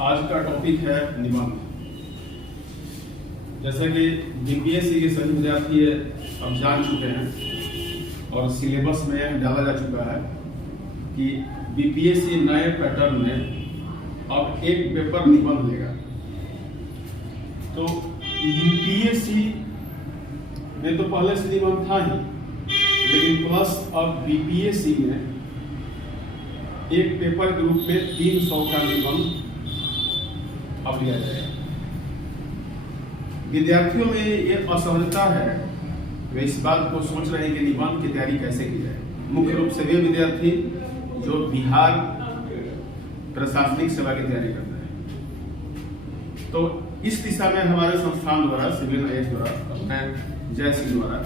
आज का टॉपिक है निबंध। जैसा कि बीपीएससी के सभी विद्यार्थी अब जान चुके हैं और सिलेबस में डाला जा चुका है कि बीपीएससी नए पैटर्न में अब एक पेपर निबंध लेगा। तो यूपीएससी में तो पहले से निबंध था ही, लेकिन प्लस अब बीपीएससी में एक पेपर के रूप में 300 का निबंध अब लिया जाएगा। विद्यार्थियों में ये असहजता है, वे इस बात को सोच रहे हैं कि निबंध की तैयारी कैसे की जाए। मुख्य रूप से वे विद्यार्थी जो बिहार प्रशासनिक सेवा की तैयारी करते हैं। तो इस दिशा में हमारे संस्थान द्वारा, सिविल आईएएस द्वारा, जय सिंह द्वारा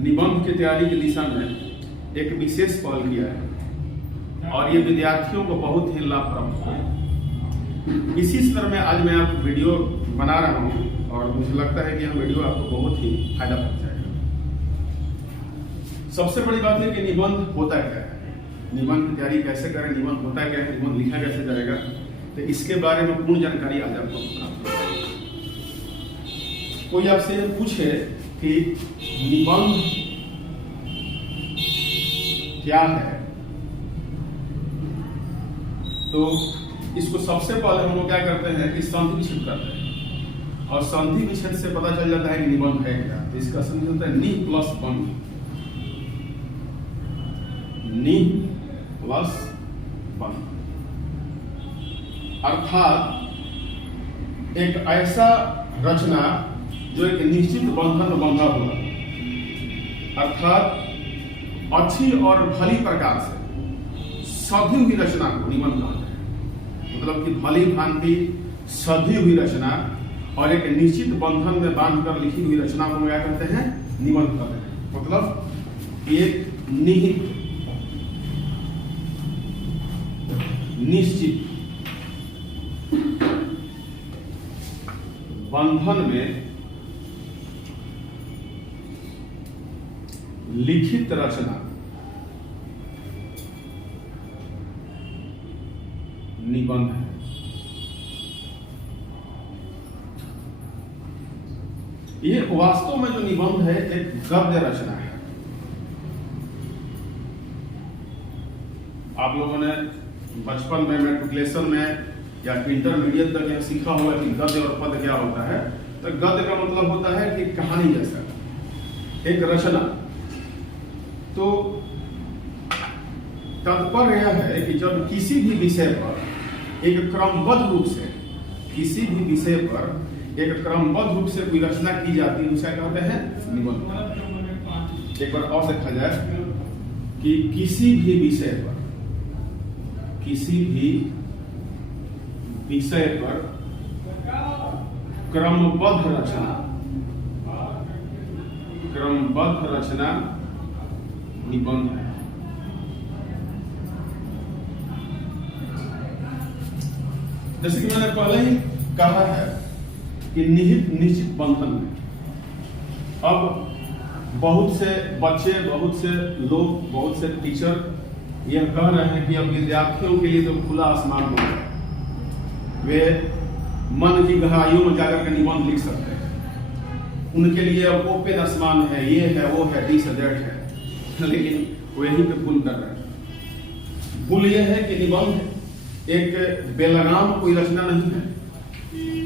निबंध की तैयारी की दिशा में एक विशेष पहल किया है और ये विद्यार्थियों को बहुत ही लाभप्रद है। इसी स्तर में आज मैं आपको वीडियो बना रहा हूँ और मुझे लगता है कि यह वीडियो आपको बहुत ही फायदा पहुंचाएगा। सबसे बड़ी बात है कि निबंध होता क्या है, निबंध की तैयारी कैसे करें, निबंध होता क्या है, निबंध लिखा कैसे जाएगा, तो इसके बारे में पूर्ण जानकारी आज आपको बताऊंगा। कोई आपसे ये पूछे कि निबंध क्या है, तो इसको सबसे पहले हम लोग क्या करते हैं कि संधि विच्छेद करते हैं और संधि विच्छेद से पता चल जाता है कि निबंध है क्या। तो इसका संधि होता है नि प्लस बंध, नि प्लस बंध, अर्थात एक ऐसा रचना जो एक निश्चित बंधन में बंधा हुआ, अर्थात अच्छी और भली प्रकार से सधी हुई रचना को निबंध कहते हैं। मतलब कि भली भांति सधी हुई रचना और एक निश्चित बंधन में बांधकर लिखी हुई रचना को क्या कहते हैं, निबंध कहते हैं। मतलब एक निहित निश्चित बंधन में लिखित रचना निबंध है। ये वास्तव में जो निबंध है एक गद्य रचना है। आप लोगों ने बचपन में मैट्रिकुलेशन में या इंटरमीडिएट तक यह सीखा होगा कि गद्य और पद्य क्या होता है। तो गद्य का मतलब होता है कि कहानी जैसा एक रचना। तो तात्पर्य यह है कि जब किसी भी विषय पर एक क्रमबद्ध रूप से, किसी भी विषय पर एक क्रमबद्ध रूप से कोई रचना की जाती है, उसे कहते हैं निबंध। एक बार और देखा जाए कि किसी भी विषय पर, किसी भी विषय पर क्रमबद्ध रचना, क्रमबद्ध रचना निबंध है। जैसे कि मैंने पहले ही कहा है कि निहित निश्चित बंधन में अब बहुत से बच्चे, बहुत से लोग, बहुत से टीचर यह कह रहे हैं कि अब विद्यार्थियों के लिए तो खुला आसमान हो गया, वे मन की गहराइयों में जाकर के निबंध लिख सकते हैं। उनके लिए अब ओपन आसमान है, ये है, वो है, दिस दैट है। लेकिन वो यहीं पे भूल कर रहे हैं। भूल यह है कि निबंध एक बेलगाम कोई रचना नहीं है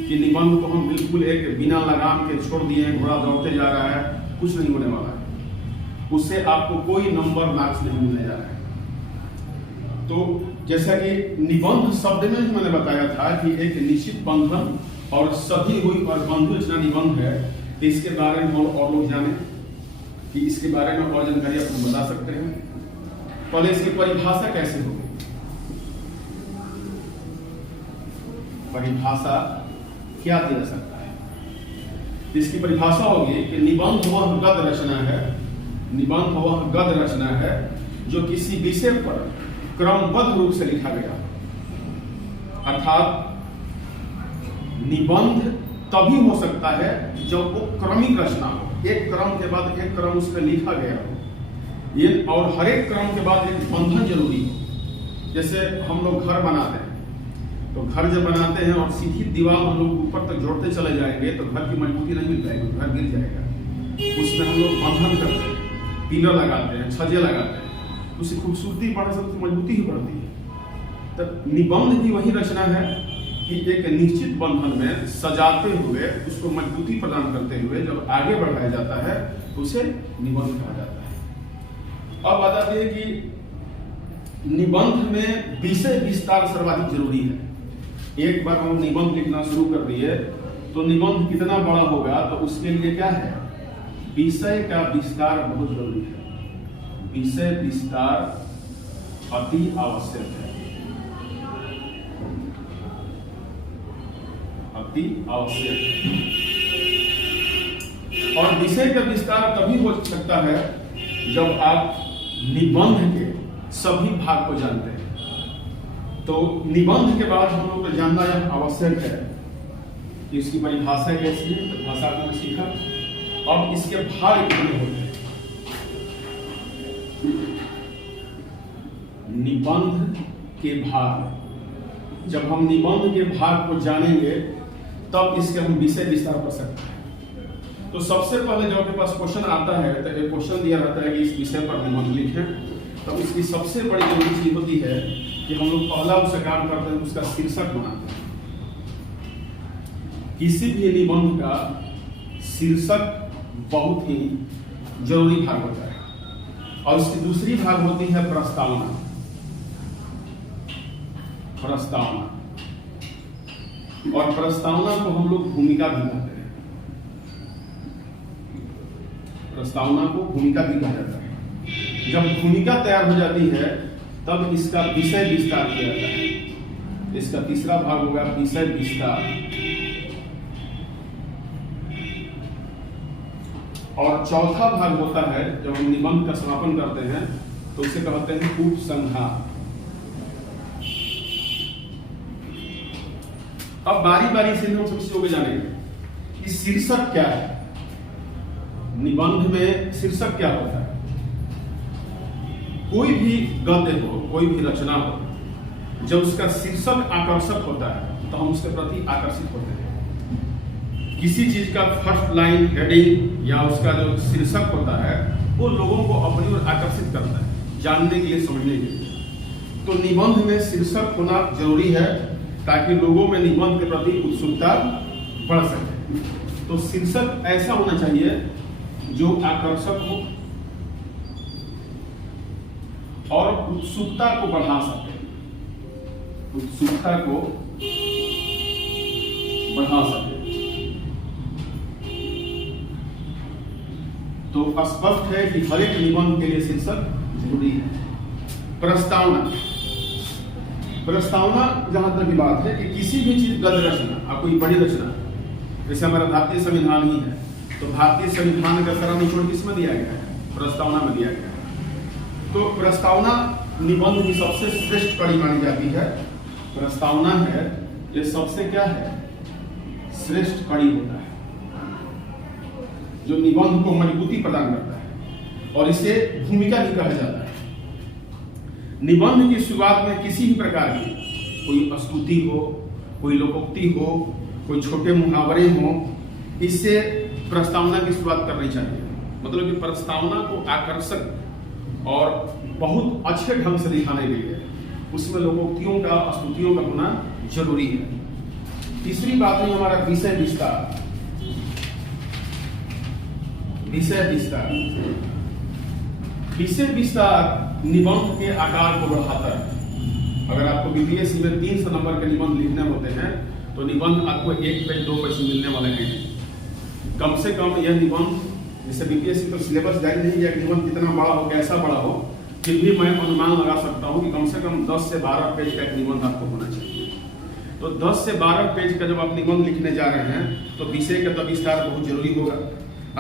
कि निबंध को हम बिल्कुल एक बिना लगाम के छोड़ दिए हैं, घोड़ा दौड़ते जा रहा है, कुछ नहीं होने वाला है, उससे आपको कोई नंबर मार्क्स नहीं मिलने जा रहा है। तो जैसा कि निबंध शब्द में ही मैंने बताया था कि एक निश्चित बंधन और सधी हुई और बंधु रचना निबंध है। इसके बारे में और लोग जाने कि इसके बारे में और जानकारी आप बता सकते हैं। पहले इसकी परिभाषा कैसे होगी। परिभाषा क्या दिया जा सकता है, इसकी परिभाषा होगी कि निबंध वह गद्य रचना है, निबंध वह गद्य रचना है जो किसी विषय पर क्रमबद्ध रूप से लिखा गया। अर्थात निबंध तभी हो सकता है जब वो क्रमिक रचना हो, एक क्रम के बाद एक क्रम उस पर लिखा गया हो, ये और हर एक क्रम के बाद एक बंधन जरूरी हो। जैसे हम लोग घर बनाते हैं तो घर जब बनाते हैं और सीधी दीवार हम लोग ऊपर तक जोड़ते चले जाएंगे तो घर की मजबूती नहीं मिल पाएगी, घर गिर जाएगा। उसमें हम लोग बंधन करते हैं, पिलर लगाते हैं, छज्जे लगाते हैं, उसकी खूबसूरती बढ़े, सबसे मजबूती ही बढ़ती है। तो निबंध भी वही रचना है कि एक निश्चित बंधन में सजाते हुए उसको मजबूती प्रदान करते हुए जब आगे बढ़ाया जाता है तो उसे निबंध कहा जाता है। अब बात आती है कि निबंध में विषय विस्तार सर्वाधिक जरूरी है। एक बार हम निबंध लिखना शुरू कर दिए तो निबंध कितना बड़ा होगा, तो उसके लिए क्या है, विषय का विस्तार बहुत जरूरी है। विषय विस्तार अति आवश्यक है, अति आवश्यक है। और विषय का विस्तार तभी हो सकता है जब आप निबंध के सभी भाग को जानते हैं। तो निबंध के बाद हम लोग को जानना यह आवश्यक है कि इसकी परिभाषा कैसी है, तो भाषा को हमने सीखा। अब इसके भाग कितने होते हैं। निबंध के भाग, जब हम निबंध के भाग को जानेंगे तब इसके हम विषय विस्तार कर सकते हैं। तो सबसे पहले जब आपके पास क्वेश्चन आता है तो एक क्वेश्चन दिया रहता है कि इस विषय पर निबंध लिखें, तो इसकी सबसे बड़ी जरूरी चीज होती है कि हम लोग पहला उससे काम करते हैं, उसका शीर्षक बनाते हैं। किसी भी निबंध का शीर्षक बहुत ही जरूरी भाग होता है। और इसकी दूसरी भाग होती है प्रस्तावना। प्रस्तावना, और प्रस्तावना को हम लोग भूमिका भी कहते हैं। प्रस्तावना को भूमिका भी कहा जाता है। जब भूमिका तैयार हो जाती है तब इसका विषय विस्तार किया जाता है। इसका तीसरा भाग होगा विषय विस्तार। और चौथा भाग होता है जब हम निबंध का समापन करते हैं तो उसे कहते हैं उपसंहार। अब बारी बारी से हम सब चीजों को जानेंगे कि शीर्षक क्या है। निबंध में शीर्षक क्या होता है। कोई भी गद्य हो, कोई भी रचना हो, जब उसका शीर्षक आकर्षक होता है तो हम उसके प्रति आकर्षित होते हैं। किसी चीज का फर्स्ट लाइन, हेडिंग या उसका जो शीर्षक होता है वो लोगों को अपनी ओर आकर्षित करता है, जानने के लिए, समझने के लिए। तो निबंध में शीर्षक होना जरूरी है ताकि लोगों में निबंध के प्रति उत्सुकता बढ़ सके। तो शीर्षक ऐसा होना चाहिए जो आकर्षक हो और उत्सुकता को बढ़ा सके, उत्सुकता को बढ़ा सके। तो स्पष्ट है कि हर एक निबंध के लिए शीर्षक जरूरी है। प्रस्तावना, प्रस्तावना जहां तक की बात है कि किसी भी चीज गद्य रचना, कोई बड़ी रचना, जैसे हमारा भारतीय संविधान ही है तो भारतीय संविधान का सारा निचोड़ किसमें दिया गया है, प्रस्तावना में दिया गया है। तो प्रस्तावना निबंध की सबसे श्रेष्ठ कड़ी मानी जाती है। प्रस्तावना है ये सबसे क्या है, श्रेष्ठ कड़ी होता है जो निबंध को मजबूती प्रदान करता है और इसे भूमिका भी कहा जाता है। निबंध की शुरुआत में किसी भी प्रकार की कोई स्तुति हो, कोई लोकोक्ति हो, कोई छोटे मुहावरे हो, इससे प्रस्तावना की शुरुआत करनी चाहिए। मतलब कि प्रस्तावना को आकर्षक और बहुत अच्छे ढंग से दिखाने के लिए उसमें लोकोक्तियों का, स्तुतियों का होना जरूरी है। तीसरी बात है हमारा विषय विस्तार। विषय विस्तार, विषय विस्तार निबंध के आकार को बढ़ाता है। अगर आपको बीपीएससी में 300 नंबर के निबंध लिखने होते हैं तो निबंध आपको 1 पेज 2 पेज मिलने वाले हैं। कम से कम यह निबंध, जैसे बीपीएससी तो सिलेबस जारी नहीं है निबंध कितना बड़ा हो, कैसा बड़ा हो, फिर भी मैं अनुमान लगा सकता हूं कि कम से कम 10 से 12 पेज का एक निबंध आपको होना चाहिए। तो 10 से 12 पेज का जब आप निबंध लिखने जा रहे हैं तो विषय का विस्तार बहुत जरूरी होगा।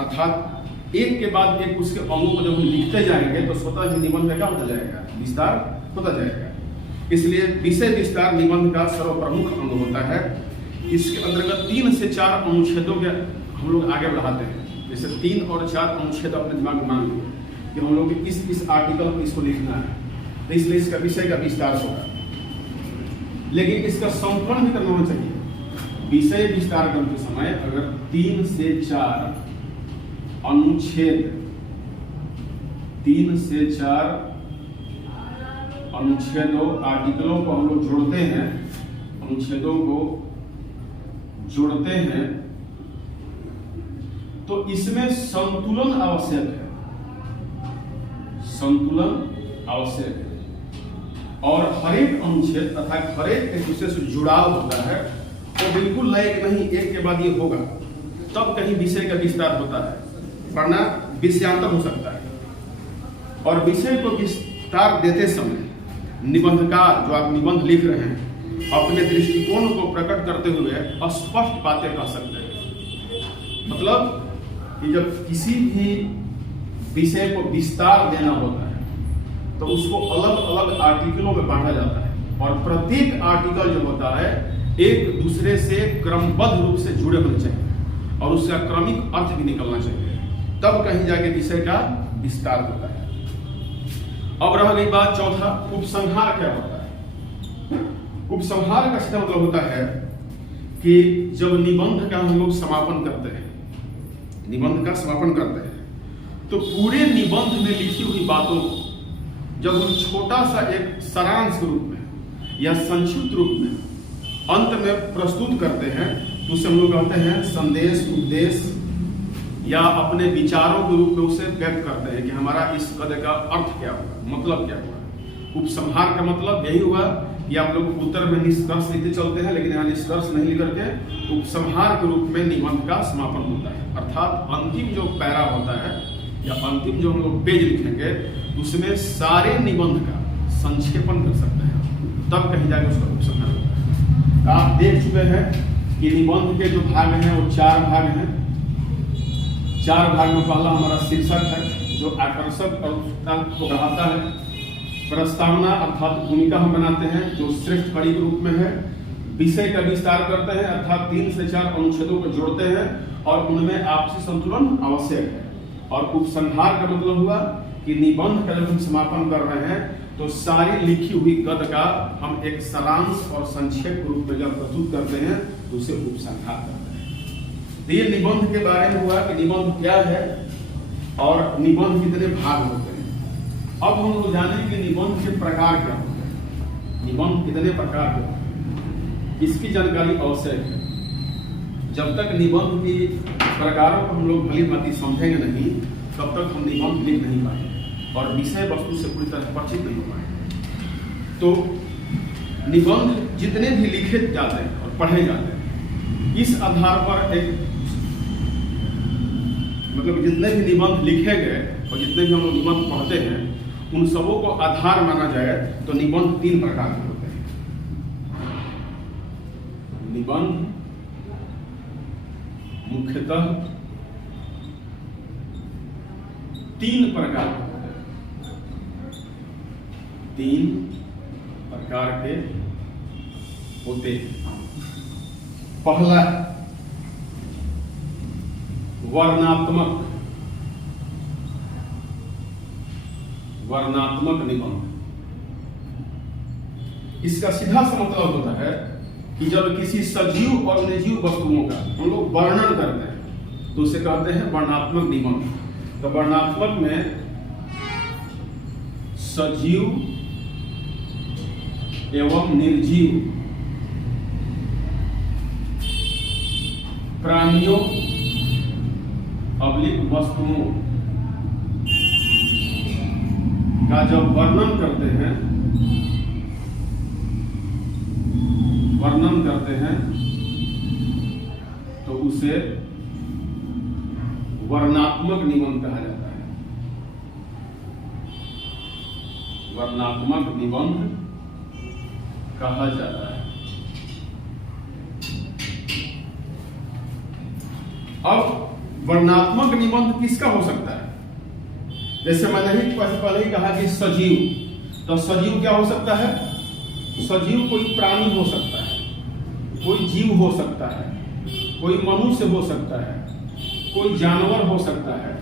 अर्थात एक के बाद एक उसके अंगों को जब हम लिखते जाएंगे तो स्वतः ही निबंध का क्या होता जाएगा, विस्तार होता जाएगा। इसलिए विषय विस्तार निबंध का सर्वप्रमुख अंग होता है। इसके अंतर्गत 3 से 4 अनुच्छेदों के हम लोग आगे बढ़ाते हैं। जैसे 3 और 4 अनुच्छेद अपने दिमाग में मान लीजिए कि हम लोग इस आर्टिकल को इसको लिखना है, तो इसलिए इसका विषय का विस्तार होगा। लेकिन इसका संतुलन भी करना होना चाहिए। विषय विस्तार करते समय अगर 3 से 4 अनुच्छेद, 3 से 4 अनुच्छेदों आर्टिकलों को हम लोग जोड़ते हैं, अनुच्छेदों को जोड़ते हैं, तो इसमें संतुलन आवश्यक है, संतुलन आवश्यक है। और हर एक अनुच्छेद तथा हर एक दूसरे से जुड़ाव होता है, तो बिल्कुल लय नहीं एक के बाद ये होगा, तब कहीं विषय का विस्तार होता है, वरना विषयांतर हो सकता है। और विषय को विस्तार देते समय निबंधकार, जो आप निबंध लिख रहे हैं, अपने दृष्टिकोण को प्रकट करते हुए स्पष्ट बातें कह सकते हैं। मतलब कि जब किसी भी विषय को विस्तार देना होता है तो उसको अलग अलग आर्टिकलों में बांटा जाता है, और प्रत्येक आर्टिकल जो होता है एक दूसरे से क्रमबद्ध रूप से जुड़े होने चाहिए और उसका क्रमिक अर्थ भी निकलना चाहिए, तब कहीं जाके विषय का विस्तार होता है। अब रह गई बात चौथा, उपसंहार क्या होता है। उपसंहार का सीधा मतलब होता है कि जब निबंध का हम लोग समापन करते हैं, निबंध का समापन करते हैं, तो पूरे निबंध में लिखी हुई बातों को जब हम छोटा सा एक सारांश के रूप में या संक्षिप्त रूप में अंत में प्रस्तुत करते हैं, तो उसे हम लोग कहते हैं संदेश, उपदेश, या अपने विचारों के रूप में उसे व्यक्त करते हैं कि हमारा इस पद का अर्थ क्या हुआ, मतलब क्या हुआ। उपसंहार का मतलब यही हुआ कि आप लोग उत्तर में निष्कर्ष लिखते चलते हैं, लेकिन यहाँ निष्कर्ष नहीं लिख करके उपसंहार के रूप में निबंध का समापन होता है। अर्थात अंतिम जो पैरा होता है या अंतिम जो हम लोग पेज लिखेंगे, उसमें सारे निबंध का संक्षेपण कर सकते हैं, तब कहीं जाके उसका उपसंहार होता है। आप देख चुके हैं कि निबंध के जो भाग हैं वो 4 भाग हैं। 4 भाग में पहला हमारा शीर्षक है, जो आकर्षक को बढ़ाता है। प्रस्तावना अर्थात भूमिका हम बनाते हैं, जो श्रेष्ठ कड़ी के रूप में है। विषय का विस्तार करते हैं, अर्थात 3 से 4 अनुच्छेदों को जोड़ते हैं और उनमें आपसी संतुलन आवश्यक है। और उपसंहार का मतलब हुआ कि निबंध का जब हम समापन कर रहे हैं तो सारी लिखी हुई गद्य का हम एक सारांश और संक्षेप रूप में जब प्रस्तुत करते हैं तो उसे उपसंहार करते हैं। तो ये निबंध के बारे में हुआ कि निबंध क्या है और निबंध कितने भाग होते हैं। अब हम लोग जानें कि निबंध के प्रकार क्या होते हैं, निबंध कितने प्रकार के होते हैं, इसकी जानकारी आवश्यक है। जब तक निबंध की प्रकारों को हम लोग भली भांति समझेंगे नहीं, तब तक हम निबंध लिख नहीं पाएंगे और विषय वस्तु से पूरी तरह परिचित नहीं हो पाएंगे। तो निबंध जितने भी लिखे जाते हैं और पढ़े जाते हैं, इस आधार पर एक मतलब जितने भी निबंध लिखे गए और जितने भी हम लोग निबंध पढ़ते हैं, उन सबों को आधार माना जाए तो निबंध 3 प्रकार के होते हैं। निबंध मुख्यतः 3 प्रकार के होते हैं, 3 प्रकार के होते हैं। पहला वर्णात्मक, वर्णात्मक निबंध। इसका सीधा सा मतलब होता है कि जब किसी सजीव और निर्जीव वस्तुओं का हम लोग वर्णन करते हैं तो उसे कहते हैं वर्णात्मक निबंध। तो वर्णात्मक में सजीव एवं निर्जीव प्राणियों अवलिक वस्तुओं का जब वर्णन करते हैं, तो उसे वर्णात्मक निबंध कहा जाता है। वर्णात्मक निबंध कहा जाता है। अब वर्णात्मक निबंध किसका हो सकता है? जैसे मैंने ही पहले ही कहा कि सजीव, तो सजीव क्या हो सकता है? सजीव कोई प्राणी हो सकता है, कोई जीव हो सकता है, कोई मनुष्य हो सकता है, कोई जानवर हो सकता है,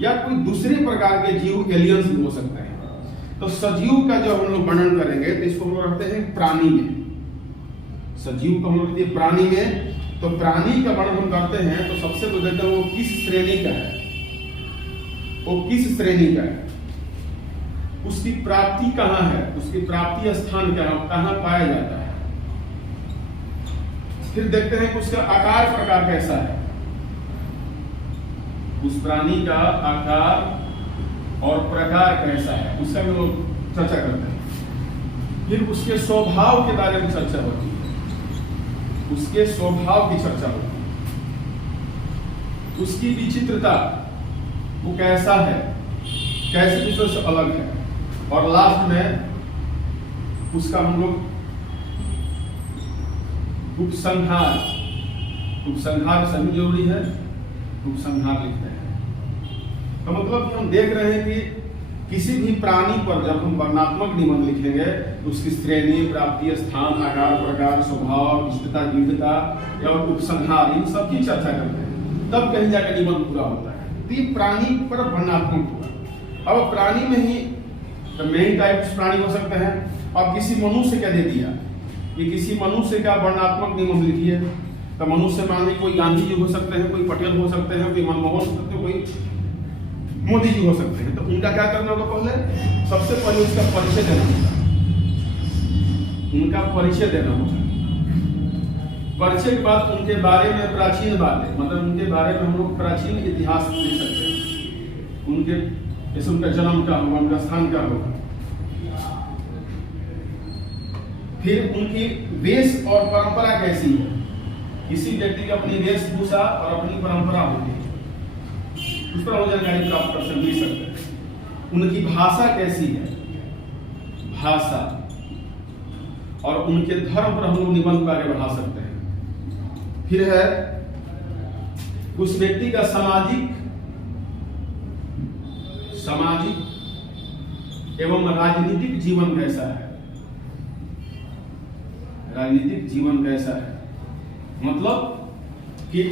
या कोई दूसरे प्रकार के जीव एलियंस भी हो सकते हैं। तो सजीव का जो हम लोग वर्णन करेंगे तो इसको हम लोग रखते हैं प्राणी में। सजीव को हम लोग देखते प्राणी में, तो प्राणी का वर्णन हम करते हैं तो सबसे तो देखते हैं वो किस श्रेणी का है, वो किस श्रेणी का है, उसकी प्राप्ति कहाँ है, उसकी प्राप्ति स्थान क्या है, कहाँ पाया जाता है। फिर देखते हैं कि उसका आकार प्रकार कैसा है, उस प्राणी का आकार और प्रकार कैसा है, उसका भी लोग चर्चा करते हैं। फिर उसके स्वभाव के बारे में चर्चा होती है, उसके स्वभाव की चर्चा होती है, उसकी विचित्रता, वो कैसा है, कैसे दूसरों से अलग है, और लास्ट में उसका हम लोग उपसंहार, उपसंहार सभी जरूरी है, उपसंहार लिखते हैं। तो मतलब कि हम देख रहे हैं कि किसी भी प्राणी पर जब हम वर्णनात्मक निबंध लिखेंगे तो उसकी श्रेणी, प्राप्ति स्थान, आकार प्रकार, स्वभाव, विशिष्टता, विविधता और उपसंहार, इन सब की चर्चा करते हैं, तब कहीं जाकर निबंध पूरा होता है। तो ये प्राणी पर वर्णनात्मक हुआ। अब प्राणी में ही मेन टाइप्स प्राणी हो सकते हैं। अब किसी मनुष्य क्या दे दिया कि किसी मनुष्य का वर्णनात्मक निबंध लिखिए, तो मनुष्य मानिए कोई गांधी जी हो सकते हैं, कोई पटेल हो सकते हैं, कोई मनमोहन हो सकते हैं, कोई मोदी जी हो सकते हैं। तो उनका क्या करना होगा, पहले सबसे पहले उसका परिचय देना होगा, उनका परिचय देना होगा। परिचय के बाद उनके बारे में प्राचीन बातें, मतलब उनके बारे में हम लोग प्राचीन इतिहास लिख सकते हैं, उनके जैसे उनका जन्म क्या होगा, उनका स्थान क्या होगा। फिर उनकी वेश और परंपरा कैसी है, किसी व्यक्ति की अपनी वेशभूषा और अपनी परंपरा होती है, उस पर हम जानकारी प्राप्त कर सकते हैं। उनकी भाषा कैसी है, भाषा, और उनके धर्म पर हम लोग निबंध को आगे बढ़ा सकते हैं। फिर है उस व्यक्ति का सामाजिक एवं राजनीतिक जीवन कैसा है, राजनीतिक जीवन कैसा है, मतलब कि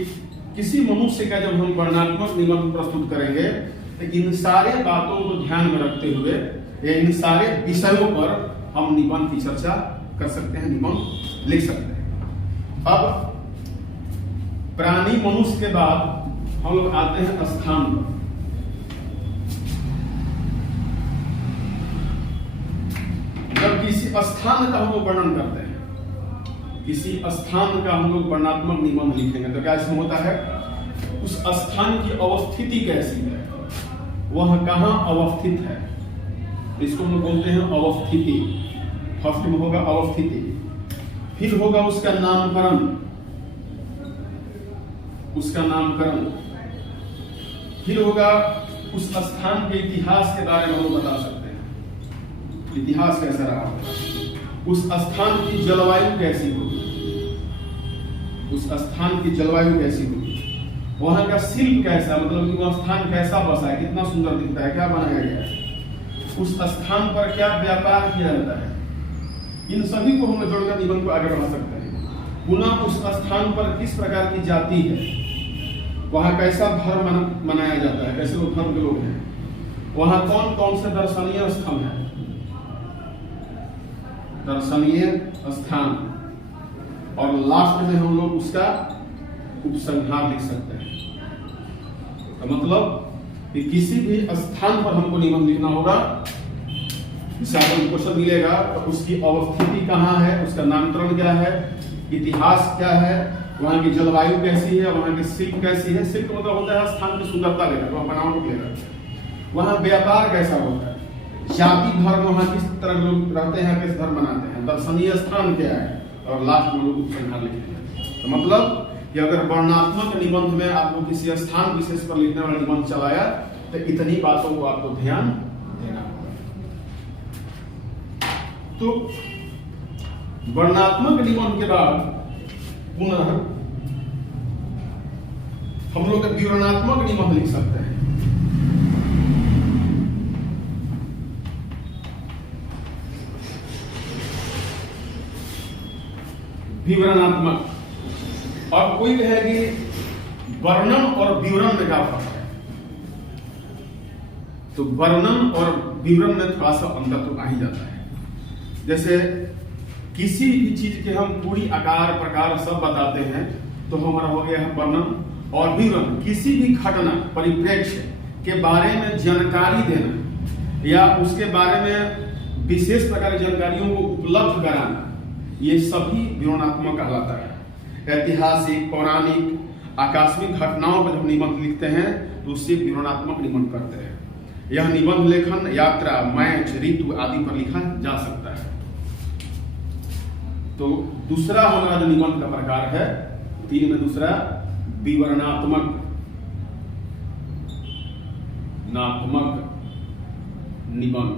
किसी मनुष्य का जब हम वर्णनात्मक निबंध प्रस्तुत करेंगे तो इन सारे बातों को ध्यान में रखते हुए या इन सारे विषयों पर हम निबंध की चर्चा कर सकते हैं, निबंध लिख सकते हैं। अब प्राणी मनुष्य के बाद हम लोग आते हैं स्थान पर। जब किसी स्थान का हम लोग वर्णन करते हैं, किसी स्थान का हम लोग वर्णनात्मक निबंध लिखेंगे तो क्या इसमें होता है, उस स्थान की अवस्थिति कैसी है, वह कहां अवस्थित है, इसको हम लोग बोलते हैं अवस्थिति। फर्स्ट में होगा अवस्थिति, फिर होगा उसका नामकरण, उसका नामकरण, फिर होगा उस स्थान के इतिहास के बारे में हम बता सकते हैं, इतिहास कैसा रहा, उस स्थान की जलवायु कैसी होगी, उस स्थान की जलवायु कैसी होगी, वहां का शिल्प कैसा, मतलब कि वह स्थान कैसा बसा है, कितना सुंदर दिखता है, क्या बनाया गया है, उस स्थान पर क्या व्यापार किया जाता है, इन सभी को हम जोड़कर निबंध को आगे बढ़ा सकते हैं। पुनः उस स्थान पर किस प्रकार की जाति है, वहां कैसा धर्म मनाया जाता है, कैसे लोग धर्म के लोग हैं, वहां कौन कौन से दर्शनीय स्थल है, दर्शनीय स्थान, और लास्ट में हम लोग उसका उपसंहार लिख सकते हैं। तो मतलब कि किसी भी स्थान पर हमको निबंध लिखना होगा, जैसे आपको क्वेश्चन मिलेगा तो उसकी अवस्थिति कहाँ है, उसका नामकरण क्या है, इतिहास क्या है, वहां की जलवायु कैसी है, वहां की शिल्प कैसी है, शिल्प मतलब होता है स्थान की सुंदरता लेकर, वहां बनावट लेकर, वहां व्यापार कैसा होता है, जाति धर्म वहां किस तरह लोग रहते हैं, किस धर्म मनाते हैं, दर्शनीय स्थान क्या है, और लास्ट में लोग उपसंहार लिखेंगे। तो मतलब कि अगर वर्णनात्मक निबंध में आपको किसी स्थान विशेष पर लिखने वाला निबंध चलाया तो इतनी बातों को आपको ध्यान देना होगा। तो वर्णनात्मक निबंध के बाद पुनः हम लोग विवरणात्मक निबंध लिख सकते हैं। विवरणात्मक, और कोई कहेगी वर्णन और विवरण में क्या फर्क है, तो वर्णन और विवरण में थोड़ा सा अंतर तो आ ही जाता है। जैसे किसी भी चीज के हम पूरी आकार प्रकार सब बताते हैं तो हमारा हो गया है वर्णन। और विवरण किसी भी घटना परिप्रेक्ष्य के बारे में जानकारी देना या उसके बारे में विशेष प्रकार की जानकारियों को उपलब्ध कराना, ये सभी विवरणात्मक कहलाता है। ऐतिहासिक, पौराणिक, आकस्मिक घटनाओं पर जब निबंध लिखते हैं तो उससे विवरणात्मक निबंध करते हैं। यह निबंध लेखन यात्रा, मैच, ऋतु आदि पर लिखा जा सकता है। तो दूसरा हमारा जो निबंध का प्रकार है 3 में दूसरा विवरणात्मक निबंध।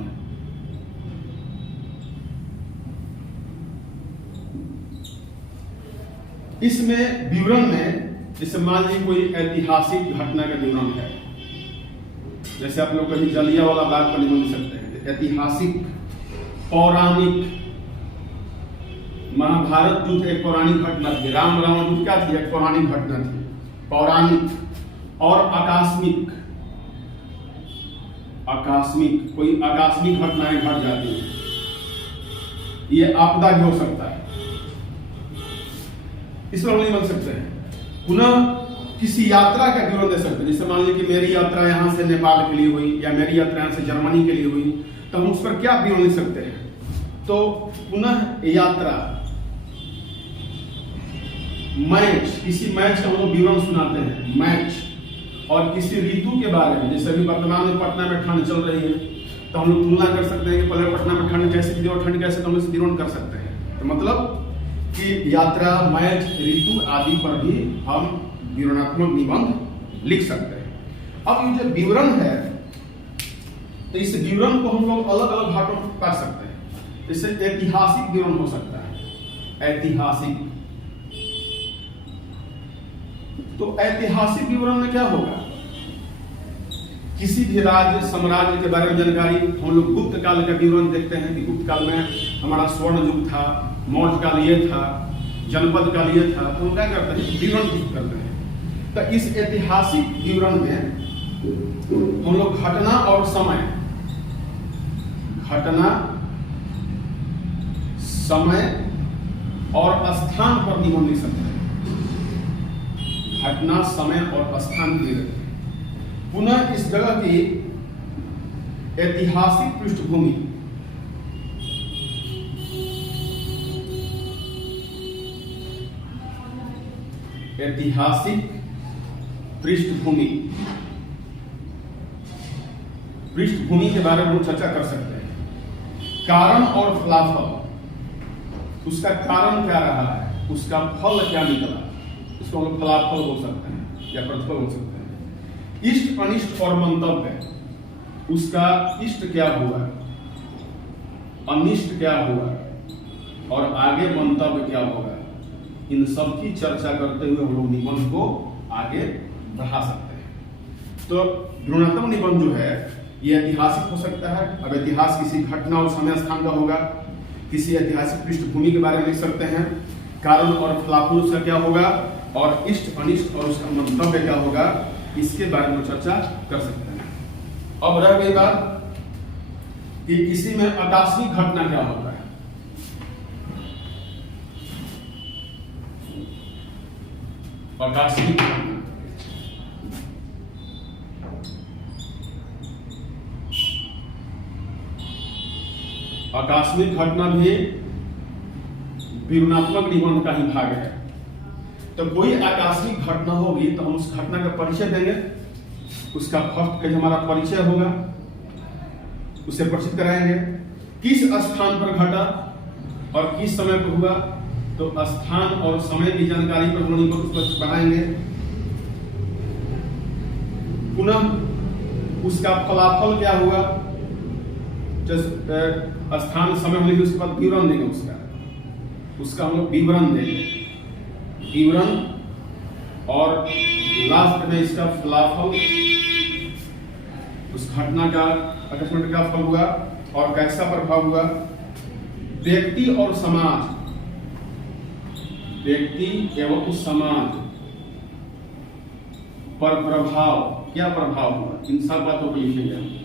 इसमें विवरण में जैसे मान लीजिए कोई ऐतिहासिक घटना का विवरण है, जैसे आप लोग कहीं जलियांवाला बाग पर निबंध लिख सकते हैं। ऐतिहासिक, पौराणिक, महाभारत युद्ध एक पौराणिक घटना थी, राम रावण युद्ध क्या थी, एक पौराणिक घटना थी। पौराणिक और आकस्मिक, कोई आकस्मिक घटनाएं घट जाती है, ये आपदा भी हो सकता है, इस पर नहीं बन सकते हैं। पुनः किसी यात्रा का विवरण दे सकते हैं, जैसे मान लीजिए कि मेरी यात्रा यहां से नेपाल के लिए हुई या मेरी यात्रा यहां से जर्मनी के लिए हुई, तो हम उस पर क्या विवरण लिख सकते हैं। तो पुनः यात्रा, मैच, किसी मैच का हम लोग विवरण सुनाते हैं, मैच। और किसी ऋतु के बारे में, जैसे अभी वर्तमान में पटना में ठंड चल रही है तो हम लोग तुलना कर सकते हैं कि पहले पटना में ठंड कैसे थी और ठंड कैसे, तो हम इसे विवरण कर सकते हैं। तो मतलब कि यात्रा, मैच, ऋतु आदि पर भी हम विवरणात्मक निबंध लिख सकते हैं। अब ये जो विवरण है तो इस विवरण को हम लोग अलग अलग भागों में कर सकते हैं। जैसे ऐतिहासिक विवरण हो सकता है, ऐतिहासिक। तो ऐतिहासिक विवरण में क्या होगा, किसी भी राज्य साम्राज्य के बारे में जानकारी। हम लोग गुप्त काल का विवरण देखते हैं कि गुप्त काल में हमारा स्वर्ण युग था, मौर्य काल ये था, जनपद काल ये था, तो हम क्या करते हैं, विवरण करते हैं। तो इस ऐतिहासिक विवरण में हम लोग घटना और समय, और स्थान पर निबंध लिख सकते हैं। घटना, समय और स्थान के लिए। पुनः इस जगह की ऐतिहासिक पृष्ठभूमि, पृष्ठभूमि के बारे में हम चर्चा कर सकते हैं। कारण और फलाफल, उसका कारण क्या रहा है, उसका फल क्या निकला, इसको हम लोग फलाफल बोल सकते हैं या प्रतिफल बोल सकते हैं। इष्ट, अनिष्ट और मंतव्य, उसका इष्ट क्या हुआ, अनिष्ट क्या हुआ और आगे मंतव्य क्या होगा, इन सब की चर्चा करते हुए हम लोग निबंध को आगे बढ़ा सकते हैं। तो विवरणात्मक निबंध जो है ये ऐतिहासिक हो सकता है। अब इतिहास किसी घटना और समय स्थान का होगा, किसी ऐतिहासिक पृष्ठभूमि के बारे में लिख सकते हैं, कारण और फलाफल उसका क्या होगा, और इष्ट, अनिष्ट और उसका मंतव्य क्या होगा, इसके बारे में चर्चा कर सकते हैं। अब रह गई बात कि किसी में आकस्मिक घटना क्या होता है। आकस्मिक घटना, आकस्मिक घटना भी विवरणात्मक निबंध का ही भाग है। तो कोई आकस्मिक घटना होगी तो हम उस घटना का परिचय देंगे, उसका फर्स्ट पेज हमारा परिचय होगा, उसे परिचित कराएंगे। किस स्थान पर घटा और किस समय पर हुआ, तो स्थान और समय की जानकारी पर हम लोग बढ़ाएंगे। पुनः उसका फलाफल क्या हुआ, स्थान समय में उसके बाद विवरण देंगे, उसका हम लोग विवरण देंगे, विवरण, और लास्ट में इसका फलाफल, उस घटना का अकस्मात का फल हुआ और कैसा प्रभाव हुआ। व्यक्ति और समाज, व्यक्ति एवं समाज पर प्रभाव, क्या प्रभाव हुआ, इन सब बातों को लिखेंगे।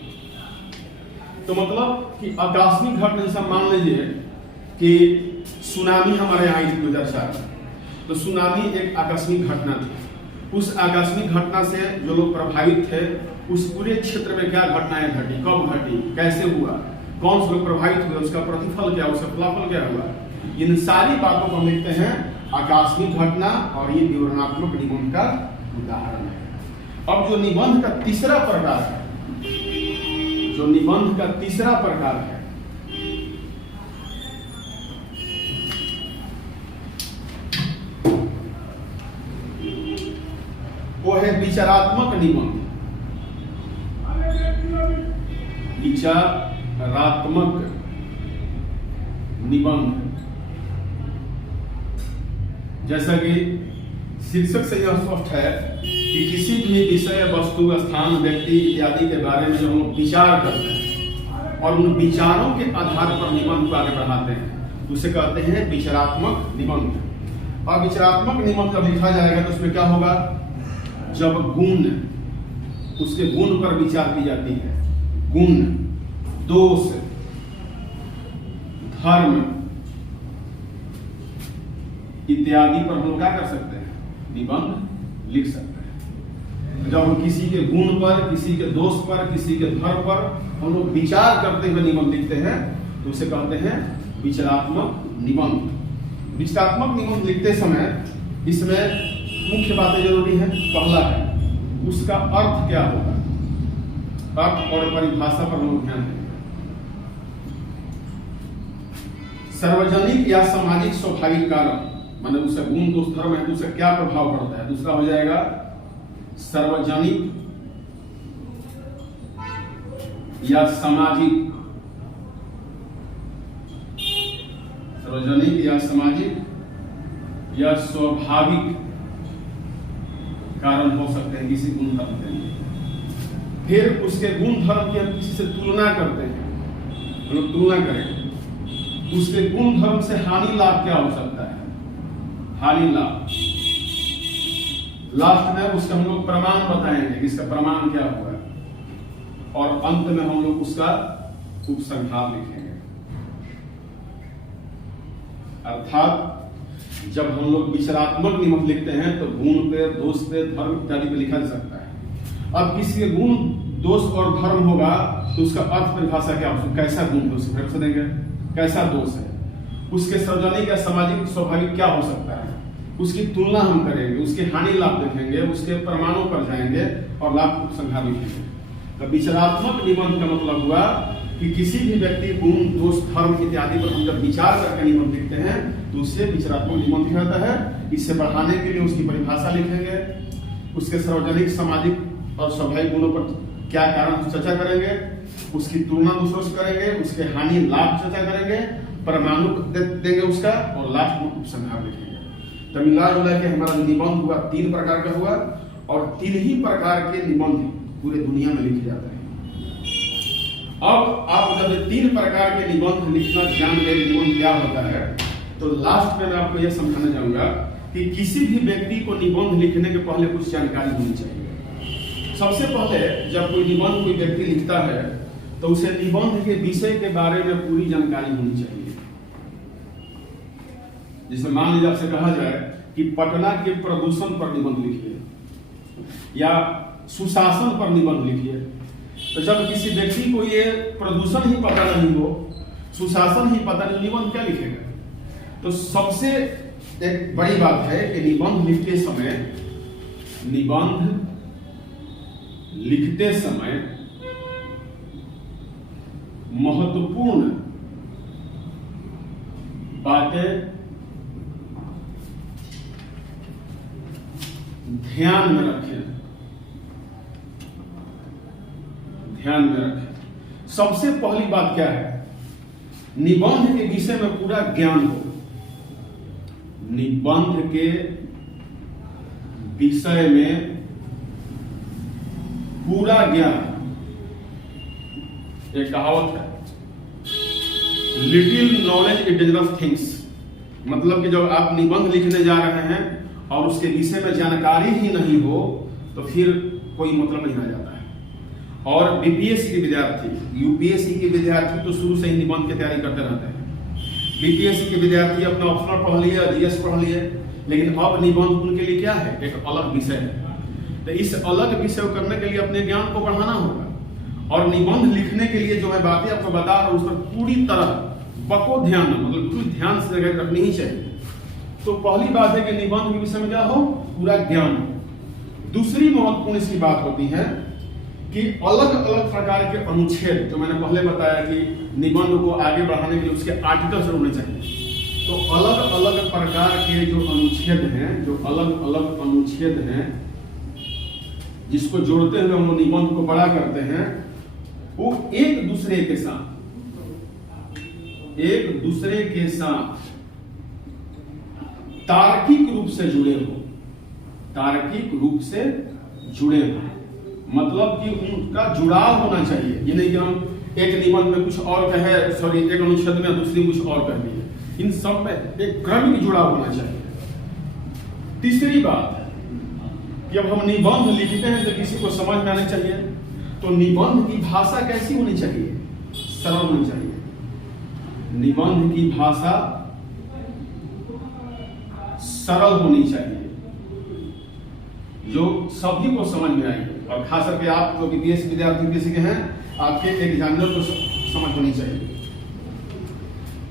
तो मतलब कि आकस्मिक घटना जैसा मान लीजिए कि सुनामी हमारे यहाँ आई थी 2004 में। तो सुनामी एक आकस्मिक घटना थी। उस आकस्मिक घटना से जो लोग प्रभावित थे, उस पूरे क्षेत्र में क्या घटनाएं घटी, कब घटी, कैसे हुआ, कौन से लोग प्रभावित हुए, उसका प्रतिफल क्या, उसका फलाफल क्या हुआ, इन सारी बातों को हम लिखते हैं आकस्मिक घटना, और ये विवरणात्मक निबंध का उदाहरण है। अब जो निबंध का तीसरा प्रकार है, जो निबंध का तीसरा प्रकार है, वो है विचारात्मक निबंध। विचारात्मक निबंध, जैसा कि शीर्षक से यह स्पष्ट है कि किसी भी विषय, वस्तु, स्थान, व्यक्ति इत्यादि के बारे में जब हम लोग विचार करते हैं और उन विचारों के आधार पर निबंध को आगे बढ़ाते हैं, उसे कहते हैं विचारात्मक निबंध। और विचारात्मक निबंध जब लिखा जाएगा तो उसमें क्या होगा, जब गुण, उसके गुण पर विचार की जाती है, गुण, दोष, धर्म इत्यादि पर हम लोग क्या कर सकते हैं, निबंध लिख सकते हैं। जब हम किसी के गुण पर, किसी के दोष पर, किसी के धर्म पर हम लोग विचार करते हुए निबंध लिखते हैं तो उसे कहते हैं विचारात्मक निबंध। विचारात्मक निबंध लिखते समय इसमें मुख्य बातें जरूरी है। पहला है उसका अर्थ क्या होगा, अर्थ और परिभाषा पर हम लोग ध्यान देंगे। सार्वजनिक या सामाजिक स्वाभाविक कारण, माने उसका गुण, दोष, धर्म है तो उसका क्या प्रभाव पड़ता है। दूसरा हो जाएगा सार्वजनिक या सामाजिक, सार्वजनिक या सामाजिक या स्वाभाविक कारण हो सकते हैं किसी गुण धर्म के लिए। फिर उसके गुण धर्म की हम किसी से तुलना करते हैं, हम लोग तुलना करें, उसके गुण धर्म से हानि लाभ क्या हो सकता है, हानि लाभ। लास्ट में उसका हम लोग प्रमाण बताएंगे कि इसका प्रमाण क्या हुआ है, और अंत में हम लोग उसका उपसंहार लिखेंगे। अर्थात जब हम लोग विचारात्मक निबंध लिखते हैं तो गुण पे, दोष पे, धर्म इत्यादि पे लिखा जा सकता है। अब किसी के गुण, दोष और धर्म होगा तो उसका अर्थ परिभाषा क्या हो, कैसा गुण है उसे परिभाषा देंगे, कैसा दोष है, उसके सार्वजनिक या सामाजिक स्वाभाविक क्या हो सकता है, उसकी तुलना हम करेंगे, उसके हानि लाभ देखेंगे, उसके प्रमाणों पर जाएंगे और लाभ उपसंहार लिखेंगे। तो विचारात्मक निबंध का मतलब हुआ कि किसी भी व्यक्ति, गुण, दोष, धर्म इत्यादि पर हम जब विचार करके निबंध लिखते हैं तो उससे विचारात्मक निबंध कहता है। इससे बढ़ाने के लिए उसकी परिभाषा लिखेंगे, उसके सार्वजनिक, सामाजिक और स्वाभाविक गुणों पर क्या कारण चर्चा करेंगे, उसकी तुलना दूसरों से करेंगे, उसके हानि लाभ चर्चा करेंगे, परमाणु देंगे उसका, और लास्ट में उपसंहार लिखेंगे। तो मिला जुला के हमारा जो निबंध हुआ 3 प्रकार का हुआ, और 3 ही प्रकार के निबंध पूरे दुनिया में लिखे जाते हैं। अब आप जब 3 प्रकार के निबंध लिखना जान गए निबंध क्या होता है, तो लास्ट में मैं आपको यह समझाना चाहूंगा कि किसी भी व्यक्ति को निबंध लिखने के पहले कुछ जानकारी होनी चाहिए। सबसे पहले जब कोई निबंध कोई व्यक्ति लिखता है तो उसे निबंध के विषय के बारे में पूरी जानकारी होनी चाहिए। जैसे मान लीजिए आपसे कहा जाए कि पटना के प्रदूषण पर निबंध लिखिए या सुशासन पर निबंध लिखिए, तो जब किसी व्यक्ति को ये प्रदूषण ही पता नहीं हो, सुशासन ही पता नहीं, निबंध क्या लिखेगा। तो सबसे एक बड़ी बात है कि निबंध लिखते समय महत्वपूर्ण बातें ध्यान में रखें। सबसे पहली बात क्या है, निबंध के विषय में पूरा ज्ञान हो। निबंध के विषय में पूरा ज्ञान। एक कहावत है, little knowledge is dangerous things, मतलब कि जब आप निबंध लिखने जा रहे हैं और उसके विषय में जानकारी ही नहीं हो तो फिर कोई मतलब नहीं रह जाता है। और बीपीएससी के विद्यार्थी, यूपीएससी के विद्यार्थी तो शुरू से ही निबंध की तैयारी करते रहते हैं, बीपीएससी के विद्यार्थी अपना ऑप्शनल पढ़ लिए, जीएस पढ़ लिए, लेकिन अब निबंध उनके लिए क्या है, एक अलग विषय है। तो इस अलग विषय को करने के लिए अपने ज्ञान को बढ़ाना होगा। और निबंध लिखने के लिए जो मैं बातें आपको बता रहा हूँ, उस पर पूरी तरह बको ध्यान, मतलब पूरी ध्यान से रखनी ही चाहिए। तो पहली बात है कि निबंध के विषय में क्या हो, पूरा ज्ञान हो। दूसरी महत्वपूर्ण इसकी बात होती है कि अलग अलग प्रकार के अनुच्छेद, जो मैंने पहले बताया कि निबंध को आगे बढ़ाने के लिए उसके आर्टिकल्स होने चाहिए। तो अलग अलग प्रकार के जो अनुच्छेद हैं, जो अलग अलग अनुच्छेद हैं, जिसको जोड़ते हुए हम लोग निबंध को बड़ा करते हैं, वो एक दूसरे के साथ तार्किक रूप से जुड़े हो, तार्किक रूप से जुड़े हो, मतलब कि उनका जुड़ाव होना चाहिए। ये नहीं कि हम एक निबंध में कुछ और कहे, सॉरी एक अनुच्छेद में दूसरी कुछ और कह दिए। इन सब में एक क्रमिक जुड़ाव होना चाहिए। तीसरी बात है कि अब हम निबंध लिखते हैं तो किसी को समझ में आनी चाहिए। तो निबंध की भाषा कैसी होनी चाहिए, सरल होनी चाहिए। निबंध की भाषा सरल होनी चाहिए, जो सभी को समझ में आए। और खास करके आप जो बीपीएससी विद्यार्थी किसी के हैं, आपके एग्जामिनर को समझ होनी चाहिए।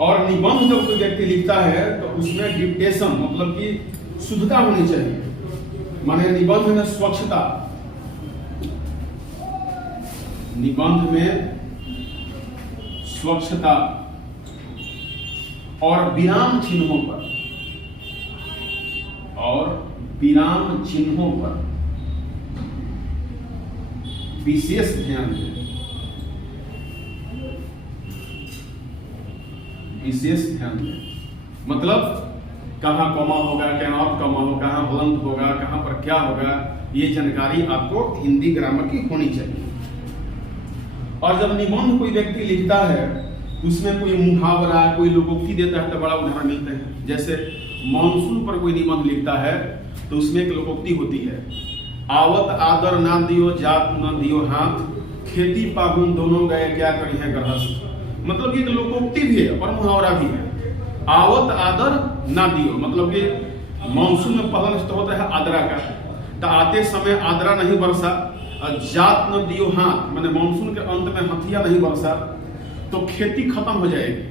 और निबंध जब कोई व्यक्ति लिखता है तो उसमें डिक्टेशन, मतलब कि शुद्धता होनी चाहिए। माने निबंध में स्वच्छता, निबंध में स्वच्छता और विराम चिन्हों पर, विशेष ध्यान दें, विशेष ध्यान दें। मतलब कहाँ कॉमा होगा, कहाँ ऑफ कॉमा होगा, कहाँ हलंत होगा, कहाँ पर क्या होगा, ये जानकारी आपको हिंदी ग्रामर की होनी चाहिए। और जब निबंध कोई व्यक्ति लिखता है, उसमें कोई मुहावरा, कोई लोकोक्ति देता है तो बड़ा उदाहरण मिलते हैं। जैसे मानसून पर कोई निबंध लिखता है तो उसमें एक लोकोक्ति होती है, आवत आदर ना दियो, जात न दियो हाथ, खेती पागुन दोनों गए क्या करी है गृहस्थ। मतलब एक लोकोक्ति भी है और मुहावरा भी है। आवत आदर ना दियो, मतलब कि मानसून में पहला रिश्ता होता है आदरा का, तो आते समय आदरा नहीं बरसा। और जात न दियो हाथ, मैंने मानसून के अंत में हथिया नहीं बरसा, तो खेती खत्म हो जाएगी,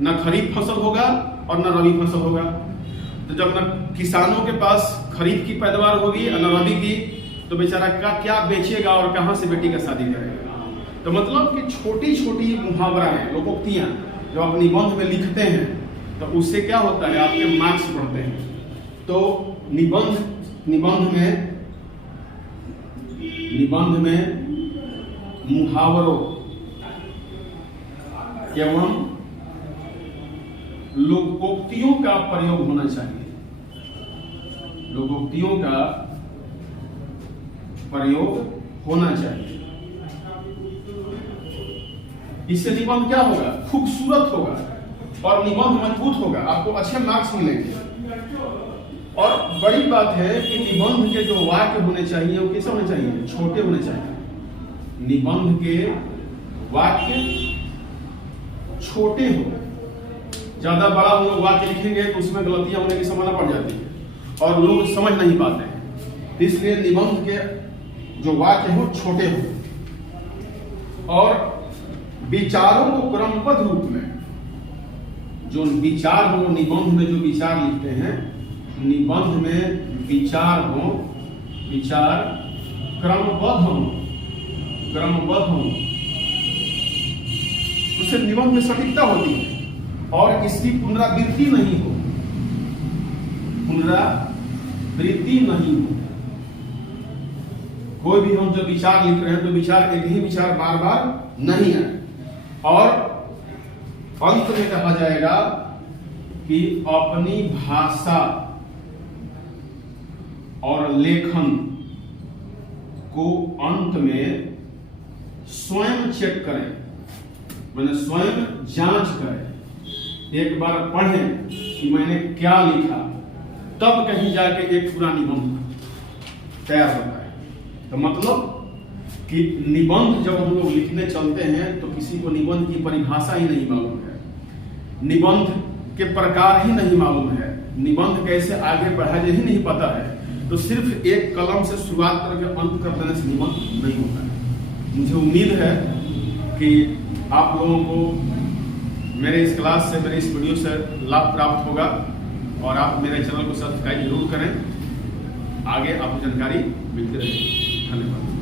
न खरीफ फसल होगा और न रबी फसल होगा। तो जब न किसानों के पास खरीफ की पैदावार होगी और न रबी की, तो बेचारा का क्या बेचेगा और कहां से बेटी का शादी करेगा। तो मतलब कि छोटी छोटी मुहावरा है, लोकोक्तियां जो आप निबंध में लिखते हैं, तो उससे क्या होता है, आपके मार्क्स बढ़ते हैं। तो निबंध में मुहावरों एवं लोकोक्तियों का प्रयोग होना चाहिए। लोकोक्तियों का प्रयोग होना चाहिए। इससे निबंध क्या होगा, खूबसूरत होगा और निबंध मजबूत होगा, आपको अच्छे मार्क्स मिलेंगे। और बड़ी बात है कि निबंध के जो वाक्य होने चाहिए वो कैसे होने चाहिए, छोटे होने चाहिए। निबंध के वाक्य छोटे हो, ज्यादा बड़ा हम लोग वाक्य लिखेंगे तो उसमें गलतियां होने की संभावना पड़ जाती है और लोग समझ नहीं पाते हैं। इसलिए निबंध के जो वाक्य हो छोटे हो और विचारों को क्रमबद्ध रूप में, जो विचार हो, निबंध में जो विचार लिखते हैं, निबंध में विचार हो, विचार क्रमबद्ध हो, उससे निबंध में सटीकता होती है और इसकी पुनरावृत्ति नहीं हो, कोई भी हम जब विचार लिख रहे हैं तो विचार एक ही विचार बार बार नहीं है। और अंत में कहा जाएगा कि अपनी भाषा और लेखन को अंत में स्वयं चेक करें, मैंने स्वयं जांच करें, एक बार पढ़ें कि मैंने क्या लिखा, तब कहीं जाके एक पूरा निबंध तैयार होता है। तो मतलब कि निबंध जब हम लोग लिखने चलते हैं तो किसी को निबंध की परिभाषा ही नहीं मालूम है। निबंध के प्रकार ही नहीं मालूम है, निबंध कैसे आगे बढ़ाया ही नहीं पता है, तो सिर्फ एक कलम से शुरुआत करके अंत कर देने से निबंध नहीं होता है। मुझे उम्मीद है कि आप लोगों को मेरे इस क्लास से, मेरे इस वीडियो से लाभ प्राप्त होगा और आप मेरे चैनल को सब्सक्राइब जरूर करें। आगे आपको जानकारी मिलती रहेगी। धन्यवाद।